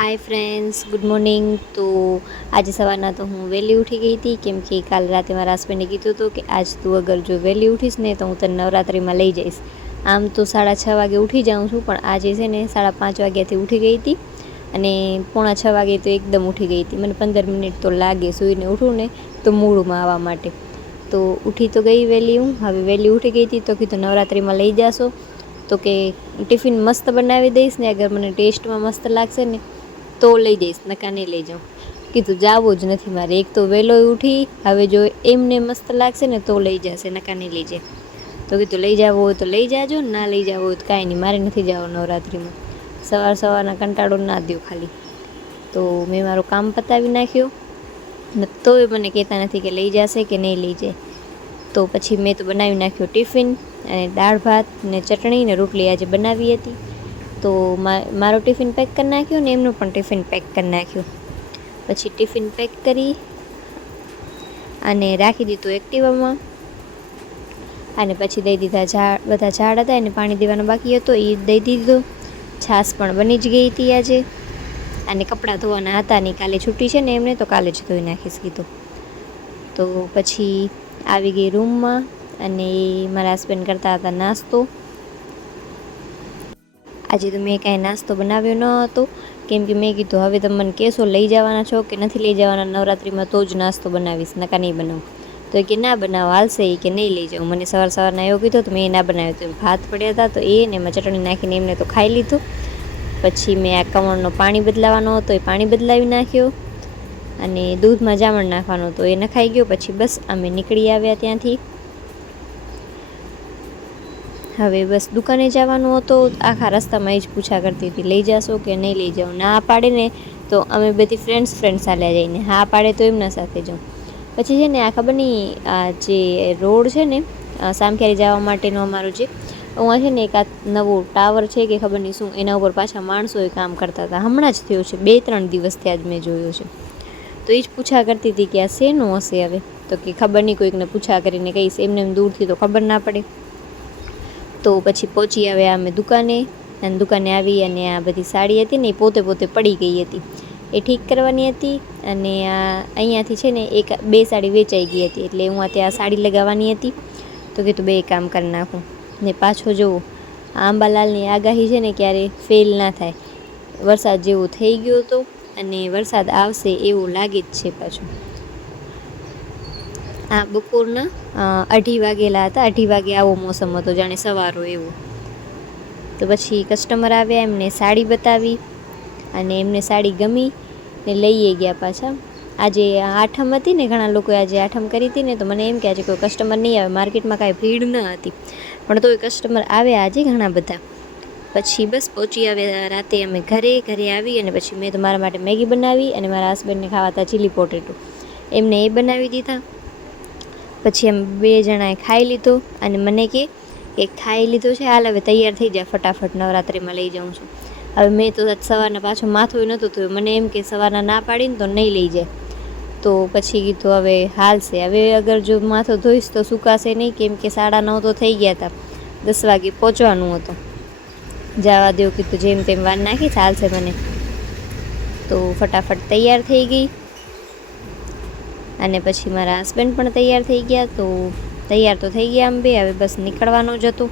Hi friends good morning તો આજે સવારના તો હું વહેલી ઉઠી ગઈ હતી, કેમ કે કાલ રાતે મારા હસબન્ડે કીધું હતું કે આજ તું અગર જો વહેલી ઉઠીશ ને તો હું તને નવરાત્રિમાં લઈ જઈશ. આમ તો સાડા છ વાગે ઉઠી જાઉં છું, પણ આજે છે ને સાડા પાંચ વાગ્યાથી ઉઠી ગઈ હતી અને પોણા છ વાગે તો એકદમ ઉઠી ગઈ હતી. મને પંદર મિનિટ તો લાગે સૂઈને ઉઠું ને તો મૂળમાં આવવા માટે. તો ઉઠી તો ગઈ વહેલી હું, હવે વહેલી ઉઠી ગઈ હતી તો કીધું નવરાત્રિમાં લઈ જાશો. તો કે ટિફિન મસ્ત બનાવી દઈશ ને, અગર મને ટેસ્ટમાં મસ્ત લાગશે ને તો લઈ જઈશ નકા નહીં લઈ જાઉં. કીધું, જાવું જ નથી મારે, એક તો વહેલો ઉઠી, હવે જો એમને મસ્ત લાગશે ને તો લઈ જશે નકા નહીં લઈ જાય. તો કીધું, લઈ જવું હોય તો લઈ જાજો, ના લઈ જવું હોય તો કાંઈ નહીં, મારે નથી જવું નવરાત્રિમાં. સવાર સવારના કંટાળો ના દો ખાલી. તો મેં મારું કામ પતાવી નાખ્યું. ને તોય મને કહેતા નથી કે લઈ જશે કે નહીં લઈ જાય. તો પછી મેં તો બનાવી નાખ્યું ટિફિન અને દાળ ભાત ને ચટણી ને રોટલી આજે બનાવી હતી. તો મારો ટિફિન પેક કરી નાખ્યો ને એમનું પણ ટિફિન પેક કરી નાખ્યું. પછી ટિફિન પેક કરી અને રાખી દીધું એક્ટિવામાં. અને પછી દઈ દીધા ઝાડ બધા ઝાડ હતા, એને પાણી દેવાનું બાકી હતો એ દઈ દીધું. છાશ પણ બની જ ગઈ હતી આજે. અને કપડાં ધોવાના હતા નહીં કાલે છૂટી છે ને એમને તો કાલે જ ધોઈ નાખીશ કીધું. તો પછી આવી ગઈ રૂમમાં અને મારા હસબન્ડ કરતા હતા નાસ્તો. આજે તો મેં કાંઈ નાસ્તો બનાવ્યો ન હતો. કેમ કે મેં કીધું, હવે તમે મને કહેશો લઈ જવાના છો કે નથી લઈ જવાના? નવરાત્રિમાં તો જ નાસ્તો બનાવીશ, નકા નહીં બનાવું. તો કે, ના બનાવો, હાલશે એ કે નહીં લઈ જાઉં. મને સવાર સવારના એવો કીધો તો મેં એ ના બનાવ્યો. તો ભાત પડ્યા હતા તો એ ને એમાં ચટણી નાખીને એમને તો ખાઈ લીધું. પછી મેં આ કમળનો પાણી બદલાવાનો હતો, એ પાણી બદલાવી નાખ્યો અને દૂધમાં જામણ નાખવાનો હતો એ નખાઈ ગયો. પછી બસ અમે નીકળી આવ્યા ત્યાંથી. હવે બસ દુકાને જવાનું હતો આખા રસ્તામાં એ જ પૂછા કરતી હતી, લઈ જાશો કે નહીં લઈ જાઓ? ના પાડે ને. તો અમે બધી ફ્રેન્ડ્સ ફ્રેન્ડ્સ ચાલ્યા જઈને, હા પાડે તો એમના સાથે જાઉં પછી છે ને આ ખબર નહીં, આ જે રોડ છે ને આ જવા માટેનો અમારો જે અહીંયા છે ને એક આ નવો ટાવર છે કે ખબર નહીં શું, એના ઉપર પાછા માણસોએ કામ કરતા હતા. હમણાં જ થયો છે, બે ત્રણ દિવસથી આજ મેં જોયો છે. તો એ જ પૂછા કરતી હતી કે આ શેનું હશે હવે? તો કે ખબર નહીં, કોઈકને પૂછા કરીને કહીશ, એમને એમ દૂરથી તો ખબર ના પડે. તો પછી પહોંચી આવ્યા અમે દુકાને. અને દુકાને આવી અને આ બધી સાડી હતી ને એ પોતે પોતે પડી ગઈ હતી. એ ઠીક કરવાની હતી અને આ અહીંયાથી છે ને એક બે સાડી વેચાઈ ગઈ હતી. એટલે હું આ ત્યાં સાડી લગાવવાની હતી. તો કીધું બે કામ કરી નાખું. ને પાછો જુઓ આંબાલાલની આગાહી છે ને ક્યારે ફેલ ના થાય. વરસાદ જેવો થઈ ગયો હતો અને વરસાદ આવશે એવું લાગે જ છે પાછું. આ બપોરના? અઢી વાગેલા હતા. અઢી વાગે આવો મોસમ હતો, જાણે સવારો એવો. તો પછી કસ્ટમર આવ્યા, એમને સાડી બતાવી અને એમને સાડી ગમી ને લઈએ ગયા પાછા. આજે આઠમ હતી ને, ઘણા લોકોએ આજે આઠમ કરી હતી ને, તો મને એમ કે આજે કોઈ કસ્ટમર નહીં આવે માર્કેટમાં કાંઈ ભીડ ન હતી. પણ તોય કસ્ટમર આવ્યા આજે ઘણા બધા. પછી બસ પહોંચી આવ્યા રાતે અમે ઘરે ઘરે આવી અને પછી મેં તો મારા માટે મેગી બનાવી અને મારા હસબન્ડને ખાવા હતા ચીલી પોટેટો એમને એ બનાવી દીધા. પછી એમ બે જણાએ ખાઈ લીધું અને મને કે કે ખાઈ લીધું છે, હાલ હવે તૈયાર થઈ જાય ફટાફટ નવરાત્રિમાં લઈ જાઉં છું. હવે મેં તો આજ સવારના પાછું માથું નહોતું થયું મને એમ કે સવારના ના પાડીને તો નહીં લઈ જાય. તો પછી કીધું, હવે હાલશે હવે અગર જો માથું ધોઈશ તો સુકાશે નહીં, કેમ કે સાડા નવ તો થઈ ગયા હતા દસ વાગે પહોંચવાનું હતું. જવા દેવું કીધું, જેમ તેમ વાર નાખી ચાલશે મને. તો ફટાફટ તૈયાર થઈ ગઈ. અને પછી મારા હસબન્ડ પણ તૈયાર થઈ ગયા, તો તૈયાર તો થઈ ગયા આમ બે, હવે બસ નીકળવાનું જ હતું.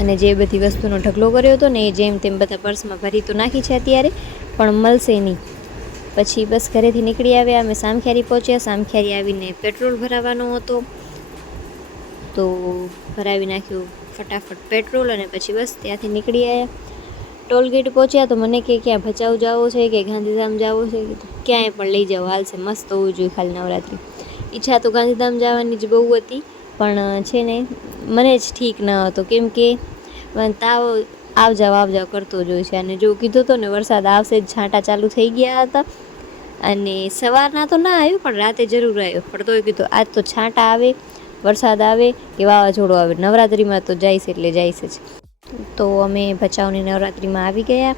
અને જે બધી વસ્તુનો ઢગલો કર્યો હતો ને એ જેમ તેમ બધા પર્સમાં ભરી તો નાખી છે અત્યારે, પણ મળશે નહીં. પછી બસ ઘરેથી નીકળી આવ્યા, અમે સામખિયારી પહોંચ્યા, સામખિયારી આવીને પેટ્રોલ ભરાવાનો હતો. તો ભરાવી નાખ્યું ફટાફટ પેટ્રોલ અને પછી બસ ત્યાંથી નીકળી આવ્યા. ટોલગેટ પહોંચ્યા તો મને કે ક્યાં ભચાઉ જવો છે, કે ગાંધીધામ જવું છે ક્યાંય પણ લઈ જાઓ. હાલશે મસ્ત હોવું જોઈએ ખાલી નવરાત્રિ. ઈચ્છા તો ગાંધીધામ જવાની જ બહુ હતી, પણ છે ને, મને જ ઠીક ન હતો. કેમ કે તાવ આવ જાવ આવ જાવ કરતો જ હોય છે. અને જો કીધું તો ને, વરસાદ આવશે જ છાંટા ચાલુ થઈ ગયા હતા. અને સવારના તો ના આવ્યો, પણ રાતે જરૂર આવ્યો. પણ તોય કીધું, આજ તો છાંટા આવે, વરસાદ આવે, કે વાવાઝોડું આવે. નવરાત્રિમાં તો જાય છે એટલે જાય છે જ. તો અમે ભચાઉની નવરાત્રિમાં આવી ગયા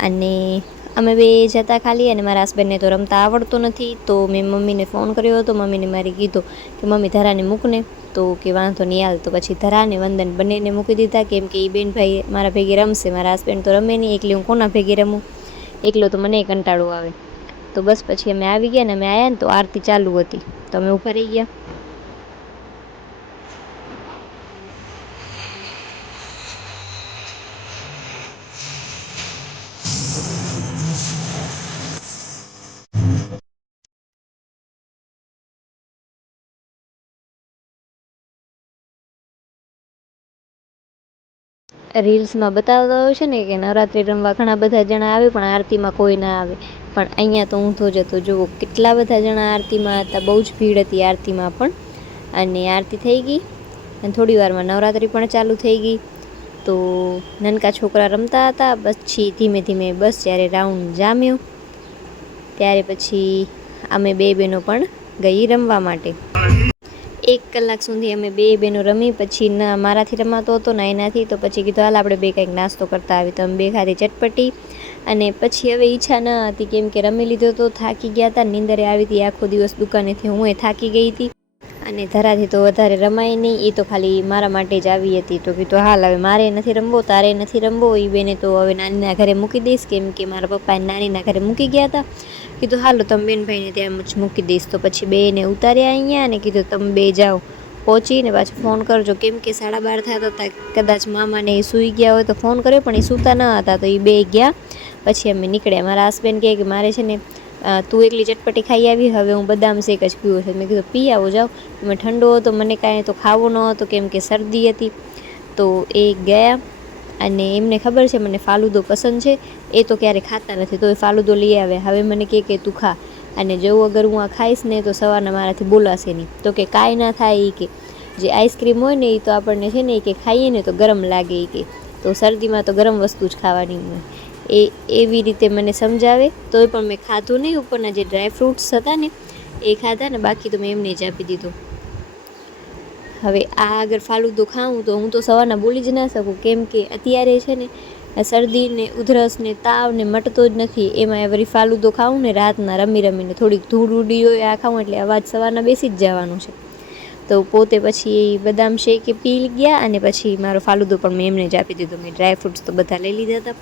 અને અમે બે જતા ખાલી અને મારા હસબન્ડને તો રમતા આવડતો નથી. તો મેં મમ્મીને ફોન કર્યો હતો. મમ્મીને મારે કીધું કે, મમ્મી, ધરાને મૂકને. તો કે, વાંધો નહીં, હાલ. તો પછી ધરાને વંદન બંનેને મૂકી દીધા કેમ કે એ બેન ભાઈ મારા ભેગી રમશે. મારા હસબન્ડ તો રમે નહીં. એકલી હું કોના ભેગી રમું? એકલો તો મને કંટાળો આવે. તો બસ પછી અમે આવી ગયા ને અમે આવ્યા ને તો આરતી ચાલુ હતી. તો અમે ઊભા રહી ગયા. રીલ્સમાં બતાવતા હોય છે ને કે નવરાત્રિ રમવા ઘણા બધા જણા આવે પણ આરતીમાં કોઈ ના આવે. પણ અહીંયા તો ઊંધો જતો જુઓ કેટલા બધા જણા આરતીમાં હતા, બહુ જ ભીડ હતી આરતીમાં પણ. અને આરતી થઈ ગઈ, અને થોડી વારમાં નવરાત્રિ પણ ચાલુ થઈ ગઈ. તો નાનકા છોકરા રમતા હતા, પછી ધીમે ધીમે બસ જ્યારે રાઉન્ડ જામ્યો, ત્યારે પછી અમે બે બહેનો પણ ગઈ રમવા માટે. એક કલાક સુધી અમે બે બહેનો રમી, પછી ના મારાથી રમાતો હતો, ના એનાથી, તો પછી કીધું, હાલ આપણે બે કંઈક નાસ્તો કરતા આવી તો અમે બે ખાધી ચટપટી અને પછી હવે ઈચ્છા ન હતી, કેમ કે રમી લીધો તો થાકી ગયા હતા નીંદરે આવી હતી, આખો દિવસ દુકાનેથી હું એ થાકી ગઈ હતી. અને ધરાથી તો વધારે રમાય નહીં. એ તો ખાલી મારા માટે જ આવી હતી. તો કીધું, હાલ હવે મારે નથી રમવો, તારે નથી રમવો. એ બેને તો હવે નાનીના ઘરે મૂકી દઈશ. કેમ કે મારા પપ્પા નાનીના ઘરે મૂકી ગયા હતા. કીધું, હાલો, તમે બેનભાઈને ત્યાં જ મૂકી દઈશ. તો પછી બેને ઉતાર્યા અહીંયા અને કીધું, તમે બે જાઓ, પહોંચીને પાછું ફોન કરજો. કેમ કે સાડા બાર થતા હતા, કદાચ મામાને એ સૂઈ ગયા હોય તો ફોન કર્યો, પણ એ સૂતા ન હતા. તો એ બે ગયા. પછી અમે નીકળ્યા. મારા હસબન્ડ કહે કે, મારે છે ને તું એકલી ચટપટી ખાઈ આવી, હવે હું બદામ શેક જ પીવો છે. મેં કીધું, પી આવો, જાઓ. મેં ઠંડો હતો, મને કાંઈ તો ખાવો ન હતો, કેમ કે શરદી હતી. તો એ ગયા અને એમને ખબર છે, મને ફાલુદો પસંદ છે. એ તો ક્યારે ખાતા નથી, તો એ ફાલુદો લઈ આવે હવે મને કહે કે તું ખા. અને જવું અગર હું આ ખાઈશ ને, તો સવારના મારાથી બોલાશે નહીં. તો કે કાંઈ ના થાય એ કે. જે આઈસ્ક્રીમ હોય ને એ તો આપણને છે ને એ કે ખાઈએ ને, તો ગરમ લાગે એ કે. તો શરદીમાં તો ગરમ વસ્તુ જ ખાવાની હોય. એ એવી રીતે મને સમજાવે. તોય પણ મેં ખાધું નહીં. ઉપરના જે ડ્રાય ફ્રૂટ્સ હતા ને, એ ખાધા ને બાકી તો મેં એમને જ આપી દીધું. હવે આ અગર ફાલુદો ખાઉં તો હું તો સવારના બોલી જ ના શકું. કેમ કે અત્યારે છે ને શરદી ને ઉધરસ ને તાવ ને મટતો જ નથી. એમાં વળી ફાલુદો ખાઉં ને રાતના રમી રમીને થોડીક ધૂળ ઉડી હોય આ ખાઉં એટલે અવાજ સવારના બેસી જ જવાનું છે. તો પોતે પછી બદામ શેક એ પી ગયા અને પછી મારો ફાલુદો પણ મેં એમને જ આપી દીધો. મેં ડ્રાયફ્રૂટ્સ તો બધા લઈ લીધા હતા.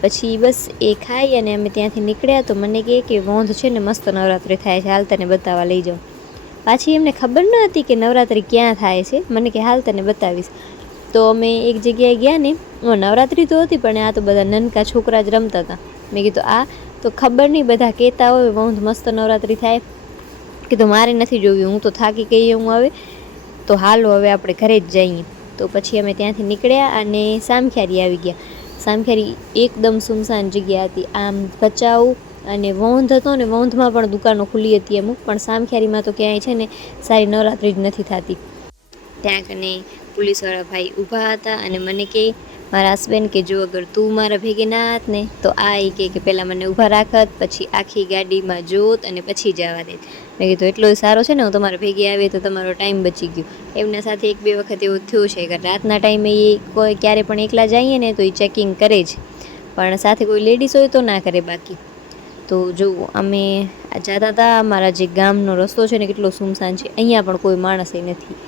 પછી બસ એ ખાઈ અને અમે ત્યાંથી નીકળ્યા તો મને કહે કે વોંધ છે ને મસ્ત નવરાત્રિ થાય છે, હાલ તને બતાવવા લઈ જાઉં. પાછી એમને ખબર ન હતી કે નવરાત્રિ ક્યાં થાય છે, મને કે હાલ તને બતાવીશ. તો અમે એક જગ્યાએ ગયા ને નવરાત્રિ તો હતી પણ આ તો બધા નનકા છોકરા જ રમતા હતા. મેં કીધું, આ? તો ખબર નહીં, બધા કહેતા હોય, વોંધ, મસ્ત નવરાત્રિ થાય. કીધું, મારે નથી જોવ્યું હું તો થાકી ગઈ હું હવે. તો હાલો, હવે આપણે ઘરે જ જઈએ. તો પછી અમે ત્યાંથી નીકળ્યા અને સામખ્યારી આવી ગયા. સામખ્યારી એકદમ સુમસાન જગ્યા હતી. આમ ભચાઉ અને વોંધ હતો ને વોંધમાં પણ દુકાનો ખુલ્લી હતી અમુક, પણ સામખ્યારીમાં તો ક્યાંય છે ને સારી નવરાત્રિ જ નથી થતી. ત્યાં કને પોલીસવાળા ભાઈ ઊભા હતા અને મને કહે મારા હસબન્ડ કે જો અગર તું મારા ભેગે ના હાથ ને, તો આ એ કહે કે પહેલાં મને ઊભા રાખત પછી આખી ગાડીમાં જોત અને પછી જવા દેત. મેં કીધું, એટલો સારો છે ને, હું તમારા ભેગી આવી તો તમારો ટાઈમ બચી ગયો. એમના સાથે એક બે વખત એવું થયું છે કે રાતના ટાઈમે એ કોઈ ક્યારે પણ એકલા જઈએ ને, તો એ ચેકિંગ કરે જ. પણ સાથે કોઈ લેડીઝ હોય તો ના કરે બાકી. તો જો અમે જતા હતા અમારા જે ગામનો રસ્તો છે ને, કેટલો સુમસાન છે, અહીંયા પણ કોઈ માણસ નથી.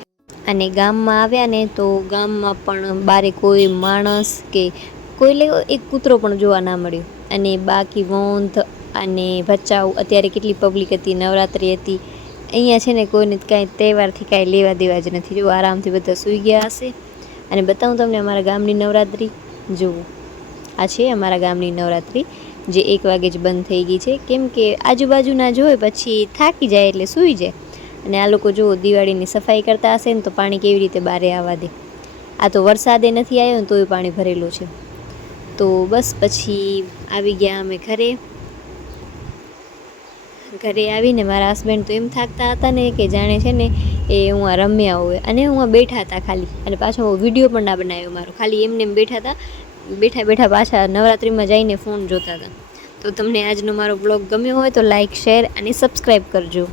અને ગામમાં આવ્યા ને તો ગામમાં પણ બારે કોઈ માણસ કે કોઈ લેવો એક કૂતરો પણ જોવા ના મળ્યો. અને બાકી વોંધ અને ભચાઉ અત્યારે કેટલી પબ્લિક હતી, નવરાત્રિ હતી. અહીંયા છે ને કોઈને કાંઈ તહેવારથી કાંઈ લેવા દેવા જ નથી. જો આરામથી બધા સૂઈ ગયા હશે. અને બતાવું તમને અમારા ગામની નવરાત્રિ. જુઓ. આ છે અમારા ગામની નવરાત્રિ, જે એક વાગે જ બંધ થઈ ગઈ છે. કેમ કે આજુબાજુના જોઈ પછી થાકી જાય એટલે સૂઈ જાય. અને આ લોકો જુઓ, દિવાળીની સફાઈ કરતા હશે ને તો પાણી કેવી રીતે બારે આવવા દે. આ તો વરસાદે નથી આવ્યો ને તોય પાણી ભરેલું છે. તો બસ પછી આવી ગયા અમે ઘરે. ઘરે આવીને મારા હસબન્ડ તો એમ થાકતા હતા ને કે જાણે છે ને એ હું આ રમ્યા હોય અને હું આ બેઠા હતા ખાલી. અને પાછો વીડિયો પણ ના બનાવ્યો મારો. ખાલી એમને એમ બેઠા હતા, બેઠા બેઠા પાછા નવરાત્રિમાં જઈને ફોન જોતા હતા. તો તમને આજનો મારો બ્લોગ ગમ્યો હોય તો લાઇક શેર અને સબસ્ક્રાઈબ કરજો.